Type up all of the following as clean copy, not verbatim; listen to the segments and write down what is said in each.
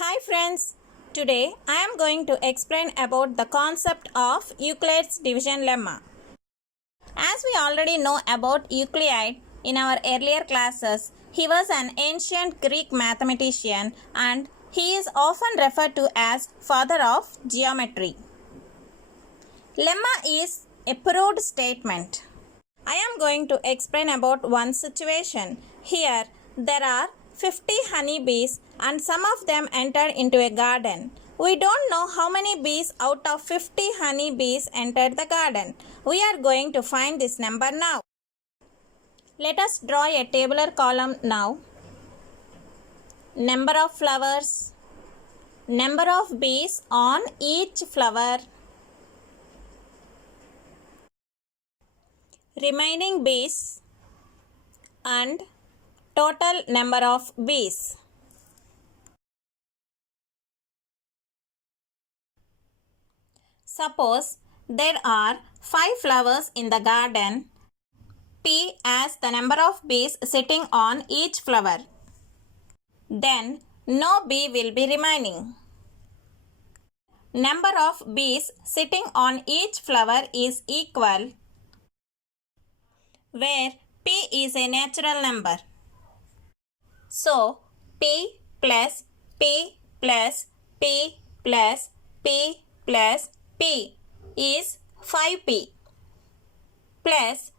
Hi friends, today I am going to explain about the concept of Euclid's division lemma. As we already know about Euclid in our earlier classes, he was an ancient Greek mathematician and he is often referred to as father of geometry. Lemma is a proved statement. I am going to explain about one situation. Here there are 50 honeybees and some of them entered into a garden. We don't know how many bees out of 50 honeybees entered the garden. We are going to find this number now. Let us draw a tabular column now. Number of flowers, number of bees on each flower, remaining bees and total number of bees. Suppose there are 5 flowers in the garden, P as the number of bees sitting on each flower. Then no bee will be remaining. Number of bees sitting on each flower is equal, where P is a natural number. So P plus P plus P plus P plus P is 5P, plus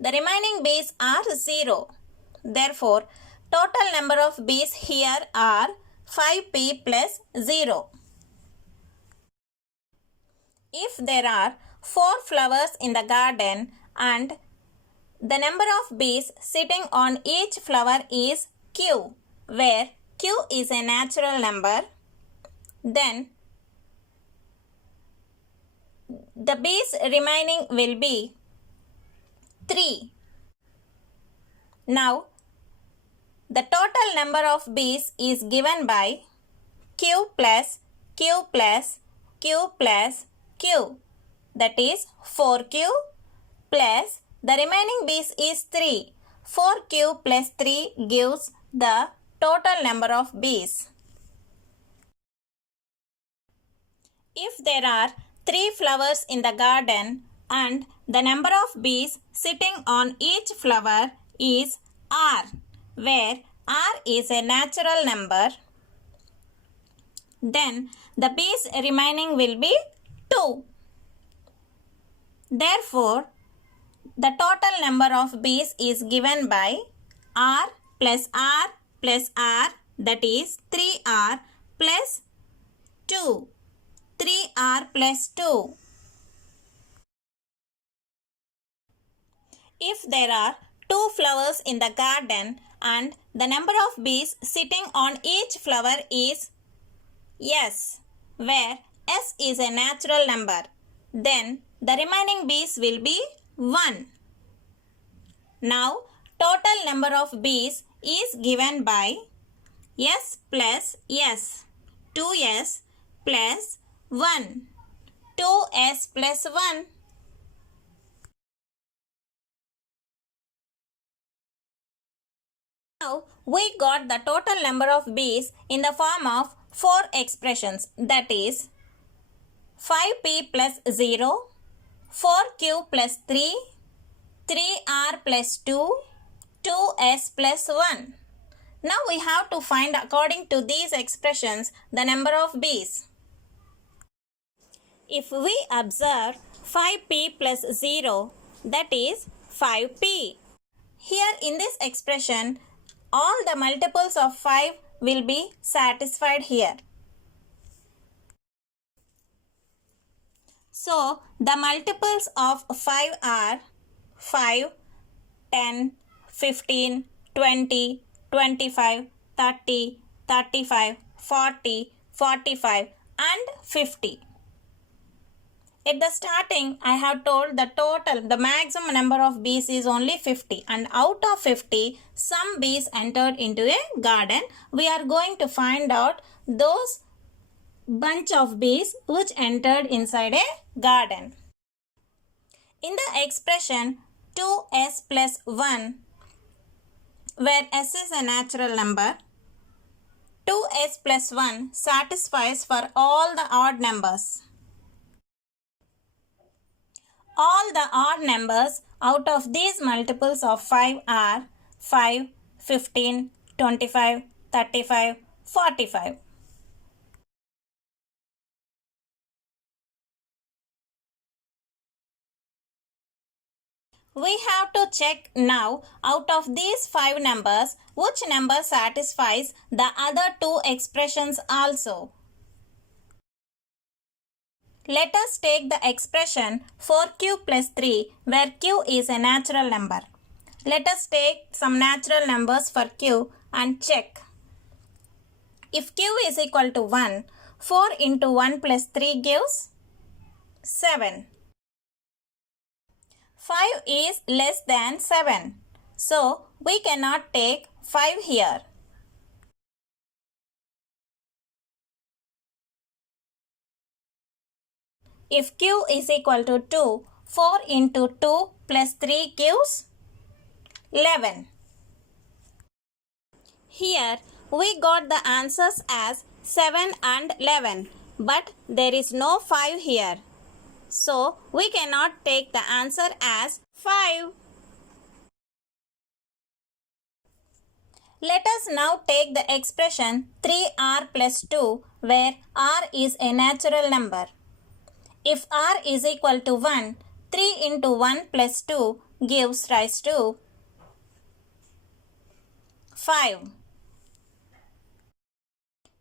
the remaining bees are 0. Therefore, total number of bees here are 5P plus 0. If there are 4 flowers in the garden and the number of bees sitting on each flower is Q, where Q is a natural number, then the bees remaining will be 3. Now, the total number of bees is given by Q plus Q plus Q plus Q, that is 4Q plus the remaining bees is 3. 4Q plus 3 gives the total number of bees. If there are 3 flowers in the garden and the number of bees sitting on each flower is R, where R is a natural number, then the bees remaining will be 2. Therefore, the total number of bees is given by R plus R plus R, that is 3R plus 2. 3R plus 2. If there are 2 flowers in the garden and the number of bees sitting on each flower is S, where S is a natural number, then the remaining bees will be 1. Now, total number of bees is given by S plus S, 2S plus 1, 2S plus 1. Now, we got the total number of bees in the form of 4 expressions, that is 5P plus 0, 4Q plus 3, 3R plus 2, 2S plus 1. Now we have to find, according to these expressions, the number of bees. If we observe 5P plus 0, that is 5P. Here in this expression, all the multiples of 5 will be satisfied here. So, the multiples of 5 are 5, 10, 15, 20, 25, 30, 35, 40, 45 and 50. At the starting, I have told the maximum number of bees is only 50, and out of 50, some bees entered into a garden. We are going to find out those bunch of bees which entered inside a garden. In the expression 2s plus 1, where s is a natural number, 2s plus 1 satisfies for all the odd numbers. All the odd numbers out of these multiples of 5 are 5, 15, 25, 35, 45. We have to check now out of these 5 numbers which number satisfies the other 2 expressions also. Let us take the expression 4q plus 3 where q is a natural number. Let us take some natural numbers for q and check. If q is equal to 1, 4 into 1 plus 3 gives 7. 5 is less than 7. So, we cannot take 5 here. If q is equal to 2, 4 into 2 plus 3 gives 11. Here, we got the answers as 7 and 11, but there is no 5 here. So, we cannot take the answer as 5. Let us now take the expression 3r plus 2 where r is a natural number. If r is equal to 1, 3 into 1 plus 2 gives rise to 5.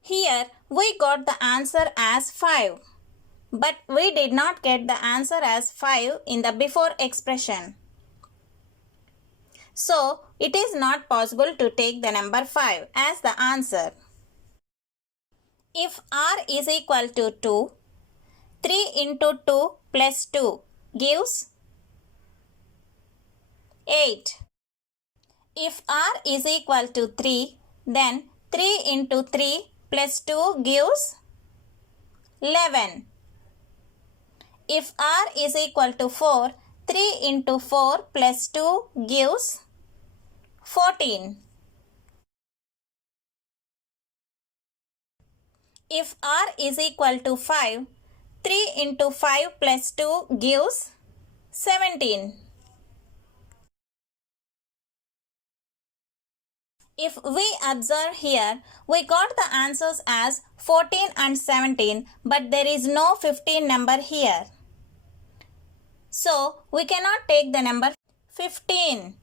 Here we got the answer as 5. But we did not get the answer as 5 in the before expression. So, it is not possible to take the number 5 as the answer. If r is equal to 2, 3 into 2 plus 2 gives 8. If r is equal to 3, then 3 into 3 plus 2 gives 11. If r is equal to 4, 3 into 4 plus 2 gives 14. If r is equal to 5, 3 into 5 plus 2 gives 17. If we observe here, we got the answers as 14 and 17, but there is no 15 number here. So, we cannot take the number 15.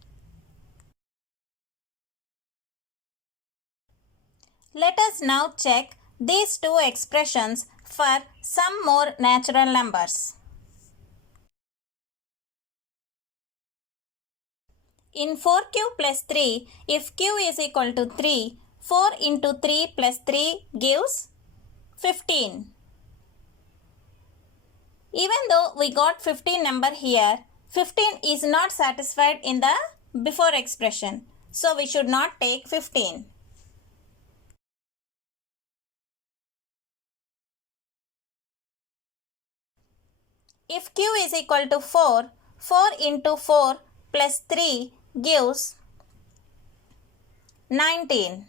Let us now check these two expressions for some more natural numbers. In 4q plus 3, if q is equal to 3, 4 into 3 plus 3 gives 15. Even though we got 15 number here, 15 is not satisfied in the before expression. So we should not take 15. If q is equal to 4, 4 into 4 plus 3 gives 19.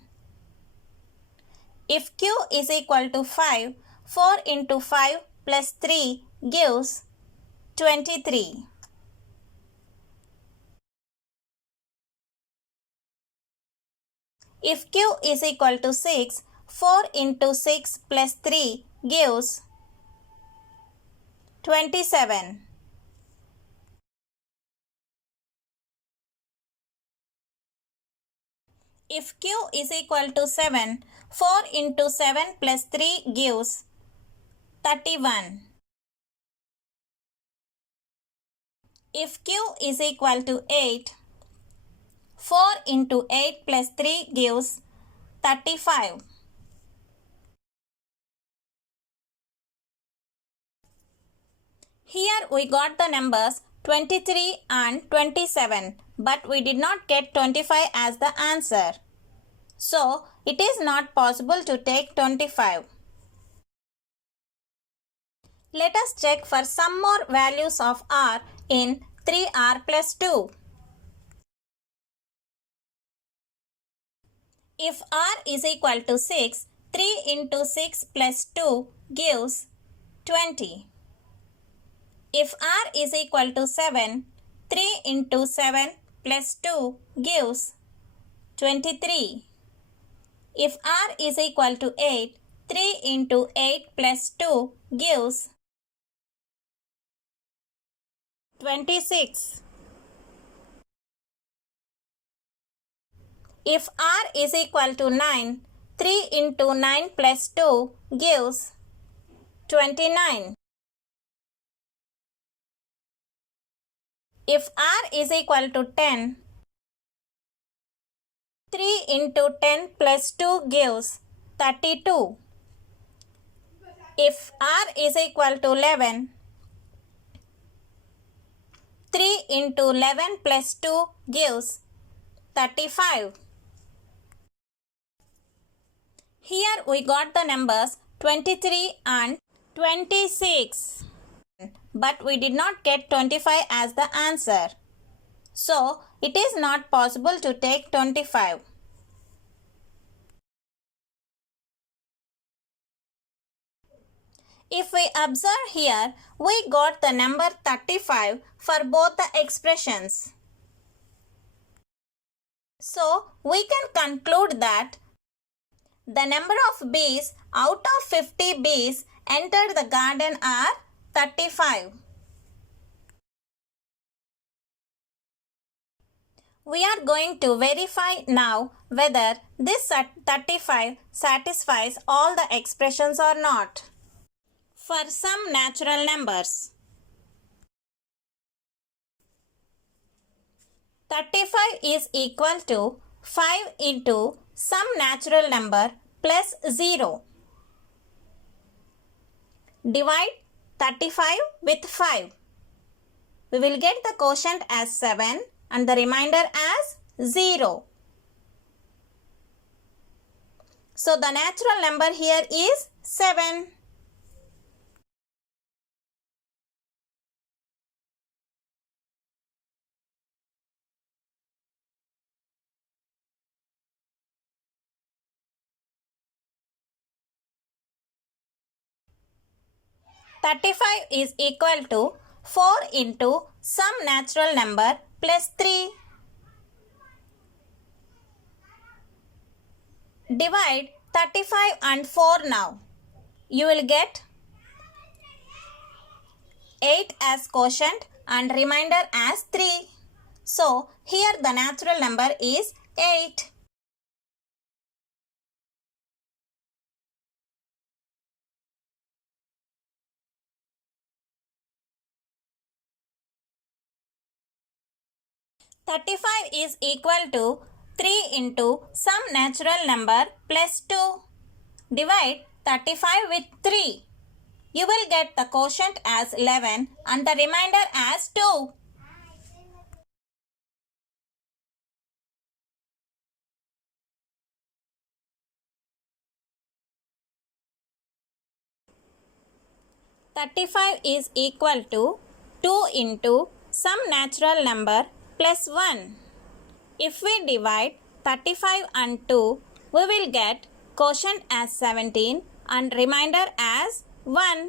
If q is equal to 5, 4 into 5 plus 3 gives 23. If q is equal to 6, 4 into 6 plus 3 gives 27. If q is equal to 7, 4 into 7 plus 3 gives 31. If q is equal to 8, 4 into 8 plus 3 gives 35. Here we got the numbers 23 and 27, but we did not get 25 as the answer. So, it is not possible to take 25. Let us check for some more values of r in 3r plus 2. If r is equal to 6, 3 into 6 plus 2 gives 20. If r is equal to 7, 3 into 7 plus 2 gives 23. If r is equal to 8, 3 into 8 plus 2 gives 26. If r is equal to 9, 3 into 9 plus 2 gives 29. If r is equal to 10, 3 into 10 plus 2 gives 32. If r is equal to 11, 3 into 11 plus 2 gives 35. Here we got the numbers 23 and 26. But we did not get 25 as the answer. So, it is not possible to take 25. If we observe here, we got the number 35 for both the expressions. So, we can conclude that the number of bees out of 50 bees entered the garden are 35. We are going to verify now whether this 35 satisfies all the expressions or not. For some natural numbers, 35 is equal to 5 into some natural number plus 0. Divide 35 with 5. We will get the quotient as 7 and the remainder as 0. So the natural number here is 7. "35 is equal to 4 into some natural number plus 3. Divide 35 and 4 now. You will get 8 as quotient and remainder as 3. So, here the natural number is 8. "35 is equal to 3 into some natural number plus 2. Divide 35 with 3. You will get the quotient as 11 and the remainder as 2. "35 is equal to 2 into some natural number plus 1. If we divide 35 and 2, we will get quotient as 17 and remainder as 1.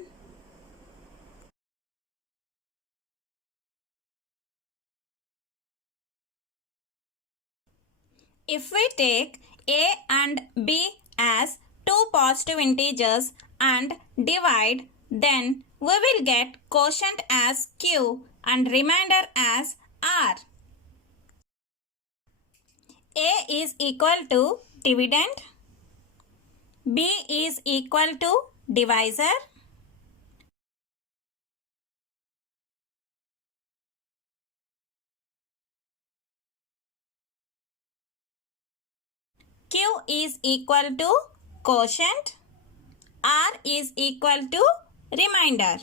If we take a and b as two positive integers and divide, then we will get quotient as q and remainder as r. A is equal to dividend, b is equal to divisor, q is equal to quotient, r is equal to remainder.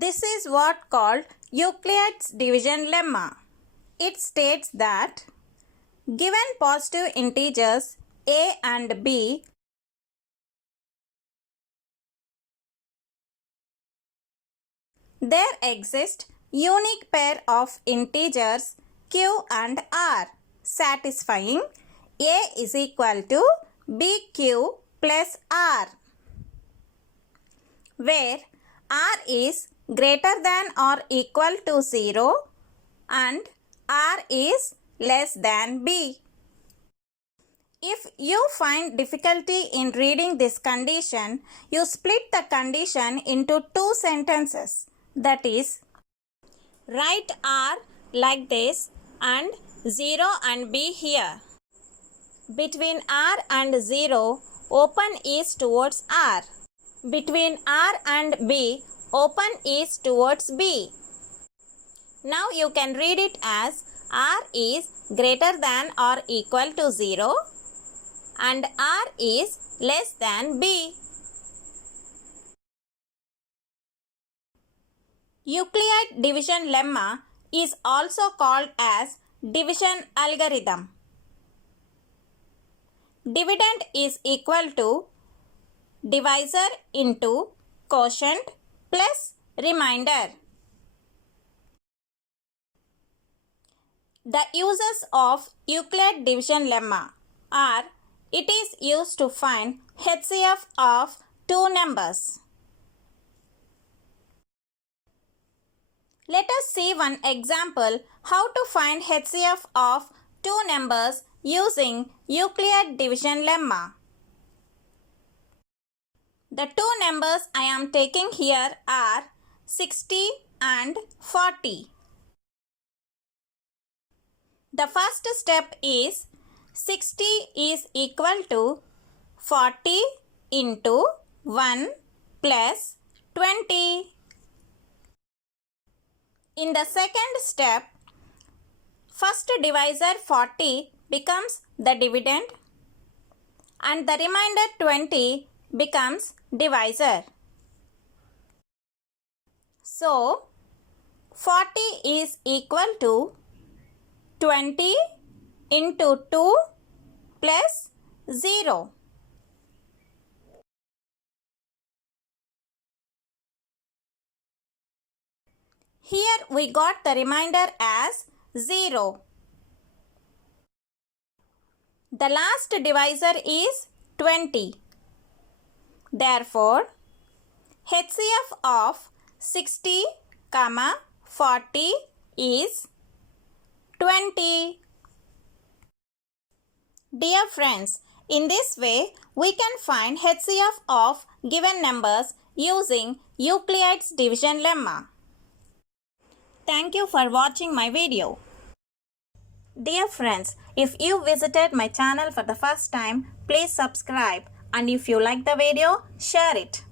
This is what called Euclid's division lemma. It states that given positive integers a and b, there exist unique pair of integers q and r satisfying a is equal to bq plus r, where r is greater than or equal to 0 and r is less than b. If you find difficulty in reading this condition, you split the condition into two sentences. That is, write r like this and 0 and b here. Between r and 0, open is towards r. Between r and b, open is towards b. Now you can read it as r is greater than or equal to 0 and r is less than b. Euclid division lemma is also called as division algorithm. Dividend is equal to divisor into quotient plus remainder. The uses of Euclid division lemma are: it is used to find HCF of two numbers. Let us see one example how to find HCF of two numbers using Euclid division lemma. The two numbers I am taking here are 60 and 40. The first step is 60 is equal to 40 into 1 plus 20. In the second step, first divisor 40 becomes the dividend and the remainder 20 becomes divisor. So, 40 is equal to 20 into 2 plus 0. Here we got the remainder as 0. The last divisor is 20. Therefore, HCF of 60, 40 is 20. Dear friends, in this way, we can find HCF of given numbers using Euclid's division lemma. Thank you for watching my video. Dear friends, if you visited my channel for the first time, please subscribe, and if you like the video, share it.